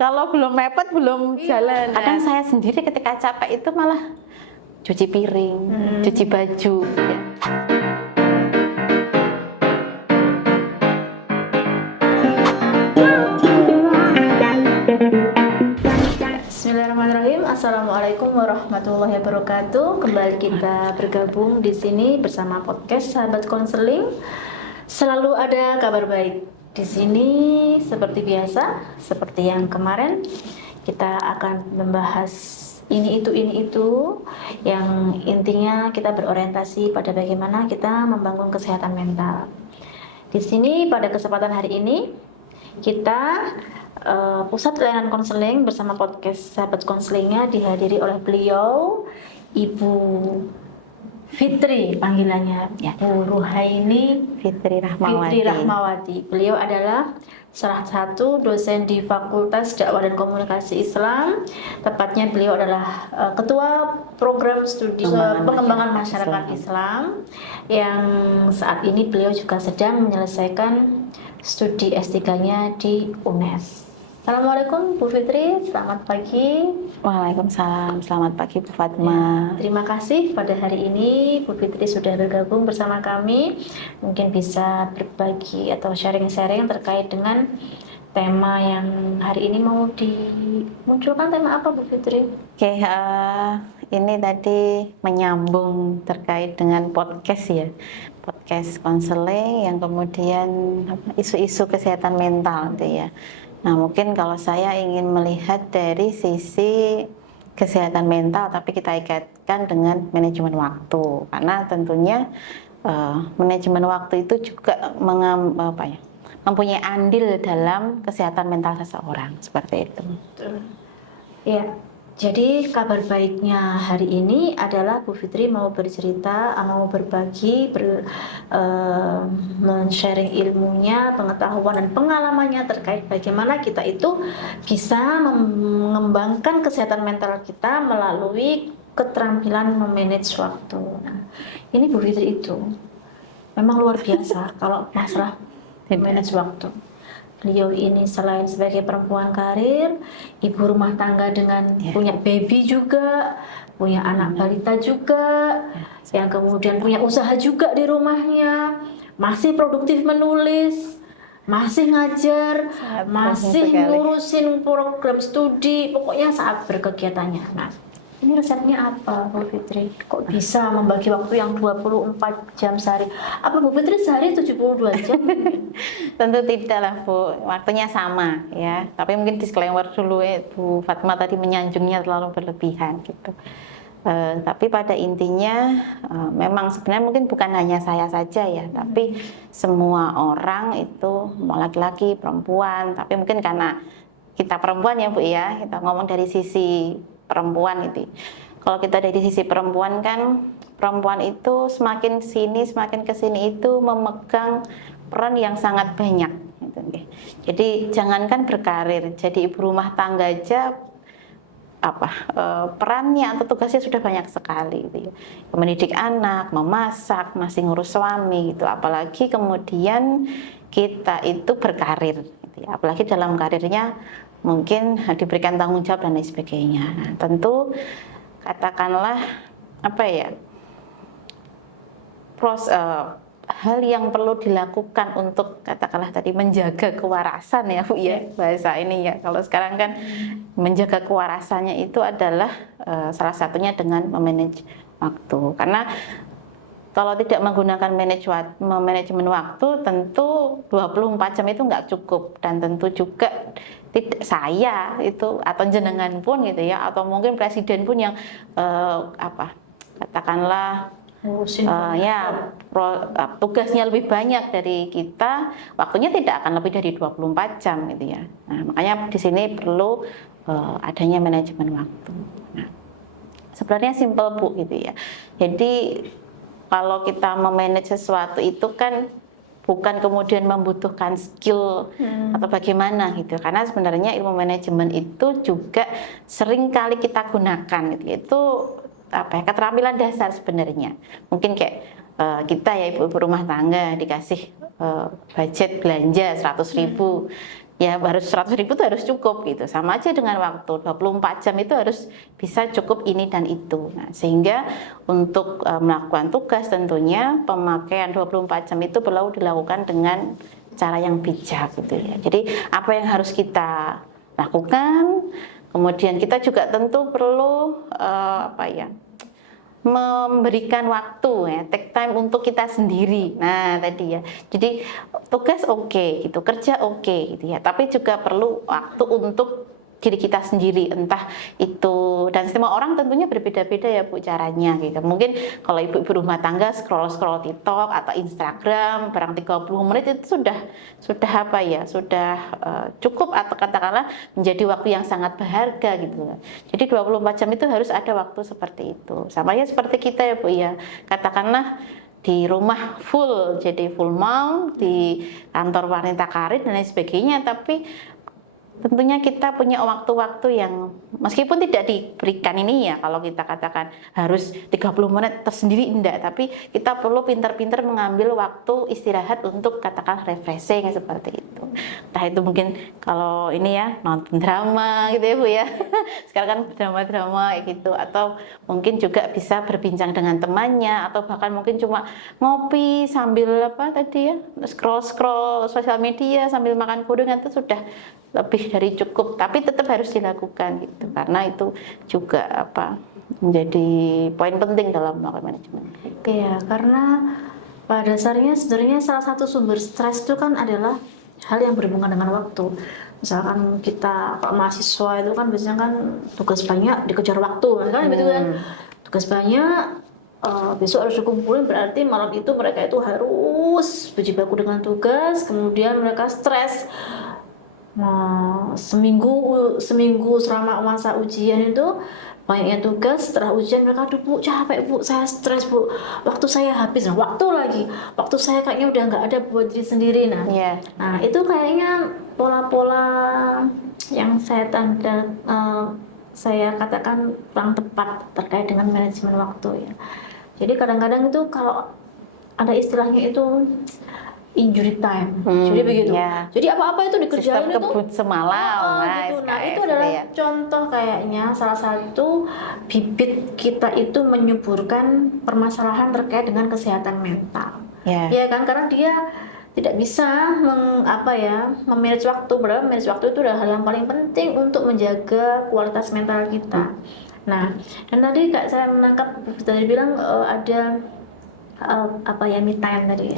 Kalau belum mepet belum jalan. Kadang saya sendiri ketika capek itu malah cuci piring, cuci baju. Ya. Bismillahirrahmanirrahim. Assalamualaikum warahmatullahi wabarakatuh. Kembali kita bergabung di sini bersama podcast Sahabat Konseling. Selalu ada kabar baik. Di sini seperti biasa, seperti yang kemarin kita akan membahas ini itu yang intinya kita berorientasi pada bagaimana kita membangun kesehatan mental. Di sini pada kesempatan hari ini kita Pusat Layanan Konseling bersama podcast Sahabat Konselingnya dihadiri oleh beliau Ibu Fitri panggilannya, ya, Bu Ruhaini Fitri Rahmawati. Beliau adalah salah satu dosen di Fakultas Dakwah dan Komunikasi Islam. Tepatnya beliau adalah Ketua Program Studi Pengembangan Masyarakat Islam yang saat ini beliau juga sedang menyelesaikan studi S3-nya di UNES. Assalamualaikum Bu Fitri, selamat pagi. Waalaikumsalam, selamat pagi Bu Fatma. Terima kasih pada hari ini Bu Fitri sudah bergabung bersama kami. Mungkin bisa berbagi atau sharing-sharing terkait dengan tema yang hari ini mau dimunculkan. Tema apa Bu Fitri? Oke, ini tadi menyambung terkait dengan podcast ya. Podcast konseling yang kemudian isu-isu kesehatan mental gitu ya. Nah, mungkin kalau saya ingin melihat dari sisi kesehatan mental, tapi kita ikatkan dengan manajemen waktu, karena tentunya manajemen waktu itu juga mempunyai andil dalam kesehatan mental seseorang, seperti itu. Ya, jadi kabar baiknya hari ini adalah Bu Fitri mau bercerita, mau berbagi, men-sharing ilmunya, pengetahuan dan pengalamannya terkait bagaimana kita itu bisa mengembangkan kesehatan mental kita melalui keterampilan memanage waktu. Nah, ini Bu Fitri itu memang luar biasa kalau masalah manage waktu. Beliau ini selain sebagai perempuan karir, ibu rumah tangga dengan punya baby juga, punya anak balita juga, yang kemudian punya usaha juga di rumahnya, masih produktif menulis, masih ngajar, masih ngurusin program studi, pokoknya saat berkegiatannya. Nah, ini resepnya apa Bu Fitri? Kok bisa membagi waktu yang 24 jam sehari? Apa Bu Fitri sehari 72 jam? Tentu tidak lah Bu, waktunya sama ya. Tapi mungkin disclaimer dulu Bu Fatma tadi menyanjungnya terlalu berlebihan gitu. Tapi pada intinya memang sebenarnya mungkin bukan hanya saya saja ya, tapi semua orang itu mau laki-laki, perempuan. Tapi mungkin karena kita perempuan ya Bu ya, kita ngomong dari sisi perempuan itu. Kalau kita dari sisi perempuan kan, perempuan itu semakin kesini itu memegang peran yang sangat banyak. Gitu. Jadi jangankan berkarir, jadi ibu rumah tangga aja perannya atau tugasnya sudah banyak sekali. Gitu. Mendidik anak, memasak, masih ngurus suami, gitu. Apalagi kemudian kita itu berkarir, gitu ya. Apalagi dalam karirnya mungkin diberikan tanggung jawab dan lain sebagainya. Nah, tentu katakanlah hal yang perlu dilakukan untuk katakanlah tadi menjaga kewarasan ya Bu ya, bahasa ini ya. Kalau sekarang kan menjaga kewarasannya itu adalah salah satunya dengan memanage waktu. Karena kalau tidak menggunakan manajemen waktu, tentu 24 jam itu nggak cukup, dan tentu juga tidak saya itu atau jenengan pun gitu ya, atau mungkin presiden pun yang katakanlah tugasnya lebih banyak dari kita, waktunya tidak akan lebih dari 24 jam gitu ya. Nah, makanya di sini perlu adanya manajemen waktu. Nah, sebenarnya simple Bu gitu ya. Jadi kalau kita memanage sesuatu itu kan bukan kemudian membutuhkan skill atau bagaimana gitu, karena sebenarnya ilmu manajemen itu juga sering kali kita gunakan gitu. Itu keterampilan dasar sebenarnya. Mungkin kayak kita ya ibu rumah tangga dikasih budget belanja 100.000, ya harus 100.000 itu harus cukup gitu. Sama aja dengan waktu 24 jam itu harus bisa cukup ini dan itu. Nah, sehingga untuk melakukan tugas tentunya pemakaian 24 jam itu perlu dilakukan dengan cara yang bijak gitu ya. Jadi apa yang harus kita lakukan, kemudian kita juga tentu perlu memberikan waktu ya, take time untuk kita sendiri. Nah tadi ya, jadi tugas oke, gitu, kerja oke, gitu ya, tapi juga perlu waktu untuk diri kita sendiri, entah itu, dan semua orang tentunya berbeda-beda ya Bu caranya gitu. Mungkin kalau ibu-ibu rumah tangga scroll-scroll TikTok atau Instagram barang 30 menit itu sudah apa ya, sudah cukup atau katakanlah menjadi waktu yang sangat berharga gitu. Jadi 24 jam itu harus ada waktu seperti itu. Sama ya seperti kita ya Bu ya, katakanlah di rumah full, jadi full mom, di kantor wanita karir dan lain sebagainya, tapi tentunya kita punya waktu-waktu yang meskipun tidak diberikan ini ya, kalau kita katakan harus 30 menit tersendiri enggak, tapi kita perlu pintar-pintar mengambil waktu istirahat untuk katakan refreshing seperti itu. Entah itu mungkin kalau ini ya nonton drama gitu ya Bu ya. Sekarang kan drama-drama kayak gitu, atau mungkin juga bisa berbincang dengan temannya, atau bahkan mungkin cuma ngopi sambil apa tadi ya, scroll-scroll sosial media sambil makan gorengan itu sudah lebih dari cukup, tapi tetap harus dilakukan gitu, karena itu juga apa menjadi poin penting dalam melakukan manajemen. Iya, karena pada dasarnya sebenarnya salah satu sumber stres itu kan adalah hal yang berhubungan dengan waktu. Misalkan kita kalau mahasiswa itu kan biasanya kan tugas banyak dikejar waktu, kan begitu kan, tugas banyak. Besok harus dikumpulin, berarti malam itu mereka itu harus berjibaku dengan tugas, kemudian mereka stres. Nah, seminggu selama masa ujian itu banyaknya tugas, setelah ujian mereka, aduh Bu capek Bu, saya stres Bu, waktu saya habis. Nah, waktu saya kayaknya udah nggak ada buat diri sendiri. Nah itu kayaknya pola-pola yang saya katakan kurang tepat terkait dengan manajemen waktu ya. Jadi kadang-kadang itu kalau ada istilahnya itu injury time, jadi begitu. Jadi apa-apa itu dikerjain itu semalam. Gitu. Nah itu adalah contoh kayaknya salah satu bibit kita itu menyuburkan permasalahan terkait dengan kesehatan mental. Ya kan, karena dia tidak bisa memanage waktu. Padahal manage waktu itu adalah hal yang paling penting untuk menjaga kualitas mental kita. Nah, dan tadi Kak saya menangkap tadi bilang ada me time tadi.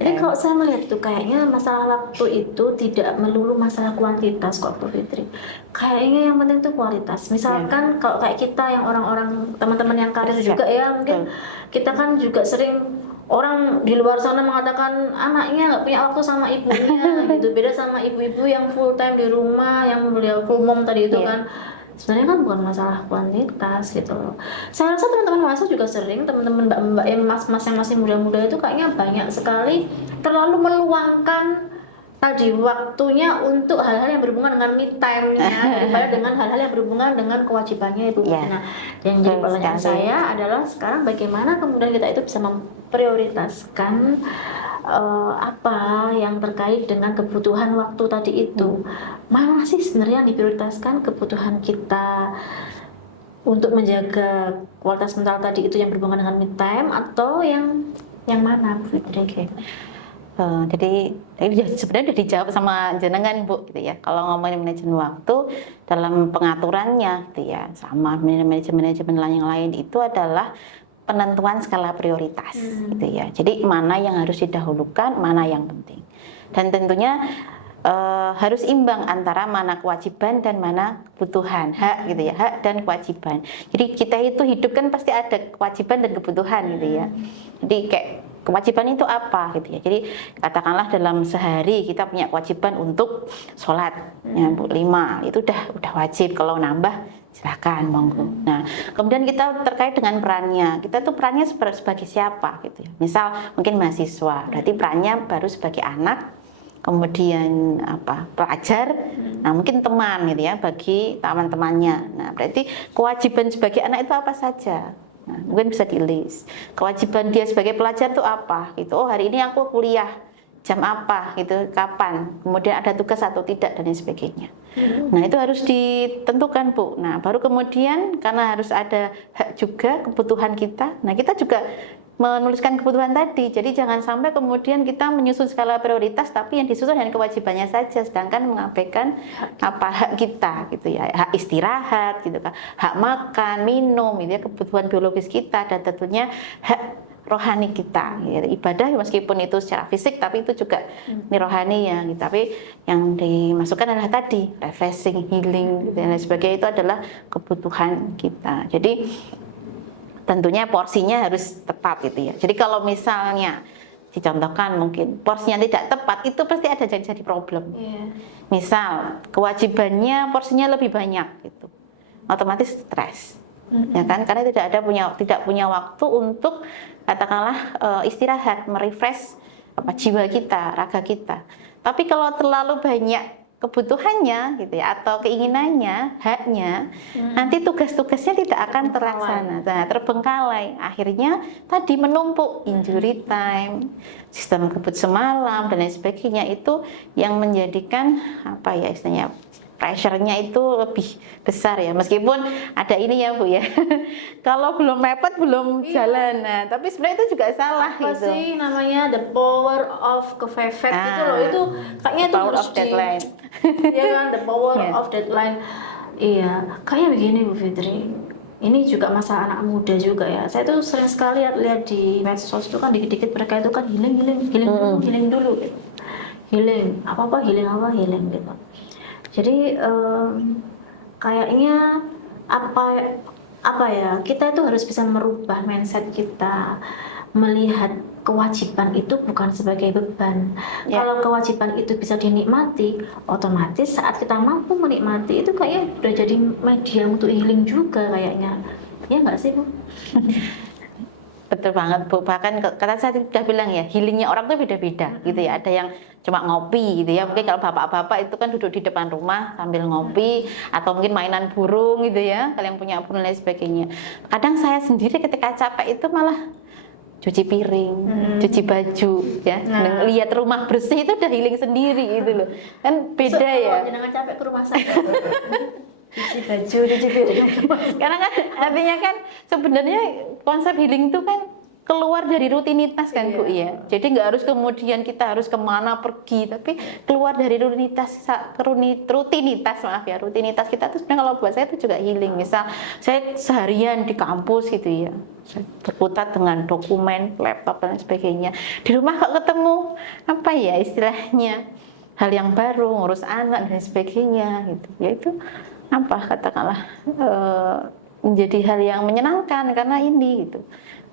Jadi kalau saya melihat tuh kayaknya masalah waktu itu tidak melulu masalah kuantitas kok Bu Fitri. Kayaknya yang penting itu kualitas. Misalkan kalau kayak kita yang orang-orang teman-teman yang karir juga ya, mungkin kita kan juga sering orang di luar sana mengatakan anaknya nggak punya waktu sama ibunya gitu. Beda sama ibu-ibu yang full time di rumah, yang beliau full mom tadi itu kan. Sebenarnya kan bukan masalah kuantitas gitu loh. Saya rasa teman-teman mahasiswa juga sering, teman-teman mbak-mbak yang mas-mas yang masih muda-muda itu kayaknya banyak sekali terlalu meluangkan tadi waktunya untuk hal-hal yang berhubungan dengan me time-nya daripada dengan hal-hal yang berhubungan dengan kewajibannya itu. Nah, yang jadi pertanyaan saya adalah sekarang bagaimana kemudian kita itu bisa memprioritaskan apa yang terkait dengan kebutuhan waktu tadi itu. Mana sih sebenarnya yang diprioritaskan kebutuhan kita untuk menjaga kualitas mental tadi itu yang berhubungan dengan me time atau yang mana Bu Fitri? Jadi sebenarnya sudah dijawab sama jenengan Bu gitu ya. Kalau ngomongin manajemen waktu dalam pengaturannya gitu ya, sama manajemen yang lain itu adalah penentuan skala prioritas gitu ya. Jadi mana yang harus didahulukan, mana yang penting. Dan tentunya harus imbang antara mana kewajiban dan mana kebutuhan, hak gitu ya, hak dan kewajiban. Jadi kita itu hidup kan pasti ada kewajiban dan kebutuhan gitu ya. Jadi kayak kewajiban itu apa gitu ya. Jadi katakanlah dalam sehari kita punya kewajiban untuk sholat ya, 5 itu udah wajib. Kalau nambah silahkan monggo. Nah, kemudian kita terkait dengan perannya. Kita tuh perannya sebagai siapa gitu ya. Misal mungkin mahasiswa, berarti perannya baru sebagai anak, kemudian pelajar, nah mungkin teman gitu ya bagi teman-temannya. Nah, berarti kewajiban sebagai anak itu apa saja? Nah, mungkin bisa di list. Kewajiban dia sebagai pelajar itu apa gitu. Oh, hari ini aku kuliah jam apa gitu, kapan, kemudian ada tugas atau tidak dan lain sebagainya. Nah itu harus ditentukan Bu. Nah baru kemudian karena harus ada hak juga kebutuhan kita. Nah kita juga menuliskan kebutuhan tadi. Jadi jangan sampai kemudian kita menyusun skala prioritas tapi yang disusun hanya kewajibannya saja, sedangkan mengabaikan apa hak kita gitu ya, hak istirahat gitu kan, hak makan, minum, gitu ya, kebutuhan biologis kita dan tentunya hak rohani kita, ya. Ibadah meskipun itu secara fisik tapi itu juga ini rohani ya, gitu. Tapi yang dimasukkan adalah tadi refreshing, healing gitu, dan lain sebagainya, itu adalah kebutuhan kita. Jadi tentunya porsinya harus tepat gitu ya. Jadi kalau misalnya dicontohkan mungkin porsinya tidak tepat, itu pasti ada jadi problem. Misal kewajibannya porsinya lebih banyak gitu, otomatis stres. Ya kan, karena tidak punya waktu untuk katakanlah istirahat, merefresh jiwa kita, raga kita. Tapi kalau terlalu banyak kebutuhannya gitu ya, atau keinginannya, haknya, nanti tugas-tugasnya tidak akan terlaksana, terbengkalai. Akhirnya tadi menumpuk, injury time, sistem kebut semalam dan lain sebagainya, itu yang menjadikan apa ya istilahnya, pressure-nya itu lebih besar ya, meskipun ada ini ya Bu ya. Kalau belum mepet belum jalan. Nah, tapi sebenarnya itu juga salah apa gitu. sih namanya, the power of kepepet gitu loh, itu kayaknya itu power harus of deadline. ya kan, the power Yeah. of deadline. Iya, kayaknya begini Bu Fitri. Ini juga masalah anak muda juga ya. Saya tuh sering sekali lihat di medsos itu kan, dikit-dikit mereka itu kan healing dulu gitu. Healing healing gitu. Jadi kayaknya apa ya, kita itu harus bisa merubah mindset kita, melihat kewajiban itu bukan sebagai beban. Kalau kewajiban itu bisa dinikmati, otomatis saat kita mampu menikmati itu kayaknya udah jadi media untuk healing juga kayaknya. Ya nggak sih Bu? Betul banget Bu, bahkan kata saya sudah bilang ya, healingnya orang tuh beda-beda gitu ya. Ada yang cuma ngopi gitu ya, mungkin kalau bapak-bapak itu kan duduk di depan rumah sambil ngopi, atau mungkin mainan burung gitu ya, kalau yang punya burung dan lain sebagainya. Kadang saya sendiri ketika capek itu malah cuci piring, cuci baju ya, lihat rumah bersih itu udah healing sendiri gitu loh. Kan beda ya. Jangan capek ke rumah saya. Cuci baju, cuci piring. Karena kan artinya kan sebenarnya konsep healing itu kan keluar dari rutinitas kan Bu ya. Jadi nggak harus kemudian kita harus kemana pergi, tapi keluar dari rutinitas rutinitas kita tuh sebenarnya, kalau buat saya itu juga healing. Misal saya seharian di kampus gitu ya, saya berkutat dengan dokumen, laptop dan sebagainya. Di rumah kok ketemu apa ya istilahnya, hal yang baru, ngurus anak dan sebagainya gitu. Ya itu apa katakanlah menjadi hal yang menyenangkan karena ini gitu.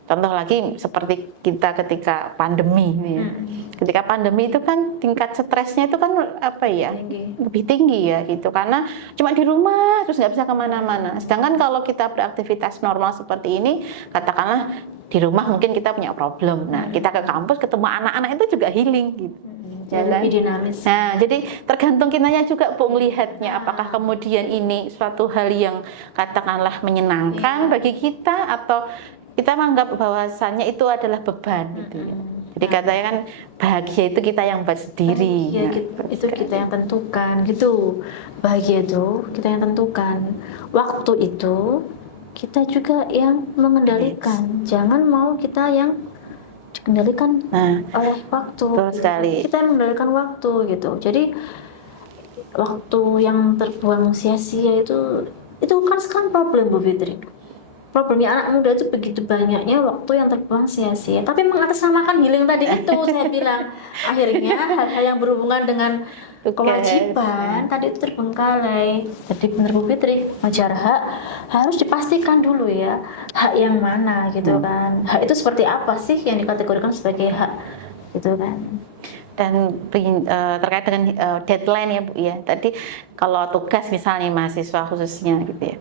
Contoh lagi seperti kita ketika pandemi ya. Ketika pandemi itu kan tingkat stresnya itu kan apa ya, lebih tinggi ya gitu, karena cuma di rumah terus nggak bisa kemana-mana. Sedangkan kalau kita beraktivitas normal seperti ini, katakanlah di rumah mungkin kita punya problem, nah kita ke kampus ketemu anak-anak itu juga healing gitu. Lebih dinamis. Nah, jadi tergantung kitanya juga Bu melihatnya, apakah kemudian ini suatu hal yang katakanlah menyenangkan bagi kita, atau kita menganggap bahwasannya itu adalah beban gitu ya. Jadi katanya kan bahagia itu kita yang buat sendiri. Itu kita yang tentukan gitu. Bahagia itu kita yang tentukan. Waktu itu kita juga yang mengendalikan. Jangan mau kita yang dikendalikan oleh waktu. Betul sekali. Kita yang mengendalikan waktu gitu. Jadi waktu yang terbuang sia-sia itu kan sekarang problem Bu Fitri. Problemnya anak muda itu begitu banyaknya waktu yang terbuang sia-sia. Tapi mengatasnamakan healing tadi itu saya bilang, akhirnya hal-hal yang berhubungan dengan kewajiban tadi itu terbengkalai. Jadi benar Bu Fitri, mengejar hak harus dipastikan dulu ya, hak yang mana gitu kan. Hak itu seperti apa sih yang dikategorikan sebagai hak gitu kan. Dan terkait dengan deadline ya Bu ya. Tadi kalau tugas misalnya mahasiswa khususnya gitu ya,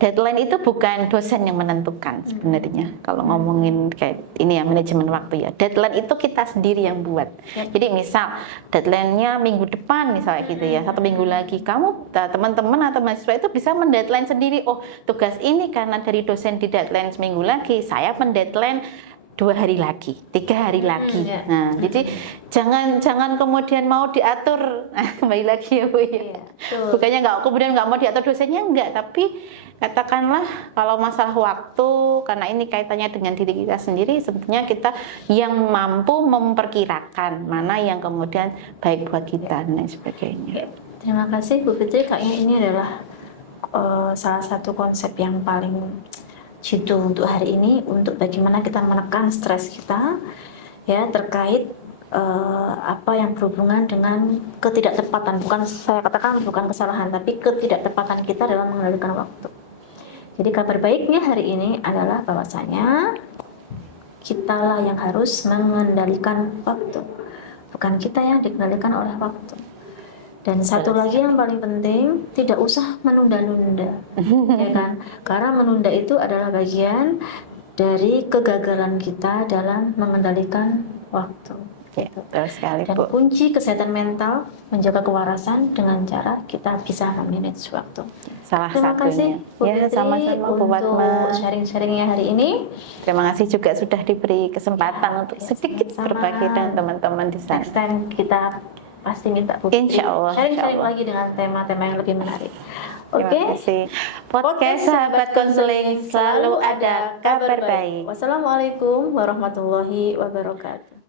deadline itu bukan dosen yang menentukan sebenarnya. Kalau ngomongin kayak ini ya, manajemen waktu ya, deadline itu kita sendiri yang buat. Jadi misal deadline-nya minggu depan misalnya gitu ya, 1 minggu lagi, kamu teman-teman atau mahasiswa itu bisa mendeadline sendiri. Oh, tugas ini karena dari dosen di deadline seminggu lagi, saya mendeadline 2 hari lagi, 3 hari lagi. Ya. Nah, jadi jangan kemudian mau diatur. Nah, kembali lagi ya Bu ya. Betul. Bukannya kemudian nggak mau diatur dosennya enggak, tapi katakanlah kalau masalah waktu, karena ini kaitannya dengan diri kita sendiri, sebetulnya kita yang mampu memperkirakan mana yang kemudian baik buat kita dan lain sebagainya. Terima kasih Bu Fitri, kayaknya ini adalah salah satu konsep yang paling jitu untuk hari ini, untuk bagaimana kita menekan stres kita ya terkait apa yang berhubungan dengan ketidaktepatan. Bukan saya katakan bukan kesalahan, tapi ketidaktepatan kita dalam mengendalikan waktu. Jadi kabar baiknya hari ini adalah bahwasanya kitalah yang harus mengendalikan waktu, bukan kita yang dikendalikan oleh waktu. Dan satu lagi yang paling penting, tidak usah menunda-nunda, ya kan? Karena menunda itu adalah bagian dari kegagalan kita dalam mengendalikan waktu. Ya, betul sekali Dan Bu. kunci kesehatan mental menjaga kewarasan dengan cara kita bisa memanage waktu. Salah Terima satunya. kasih Bu Ya, Fitri sama-sama Bu untuk Fatma. sharing-sharingnya hari ini. Terima kasih juga sudah diberi kesempatan untuk Ya, sedikit sama-sama. berbagi dengan teman-teman di sana. Next time kita pasti minta Bu Fitri Insya Allah, sharing-sharing insya Allah. lagi dengan tema-tema yang lebih menarik. Terima Oke. kasih. Podcast Sahabat Konseling selalu ada kabar baik. Wassalamualaikum warahmatullahi wabarakatuh.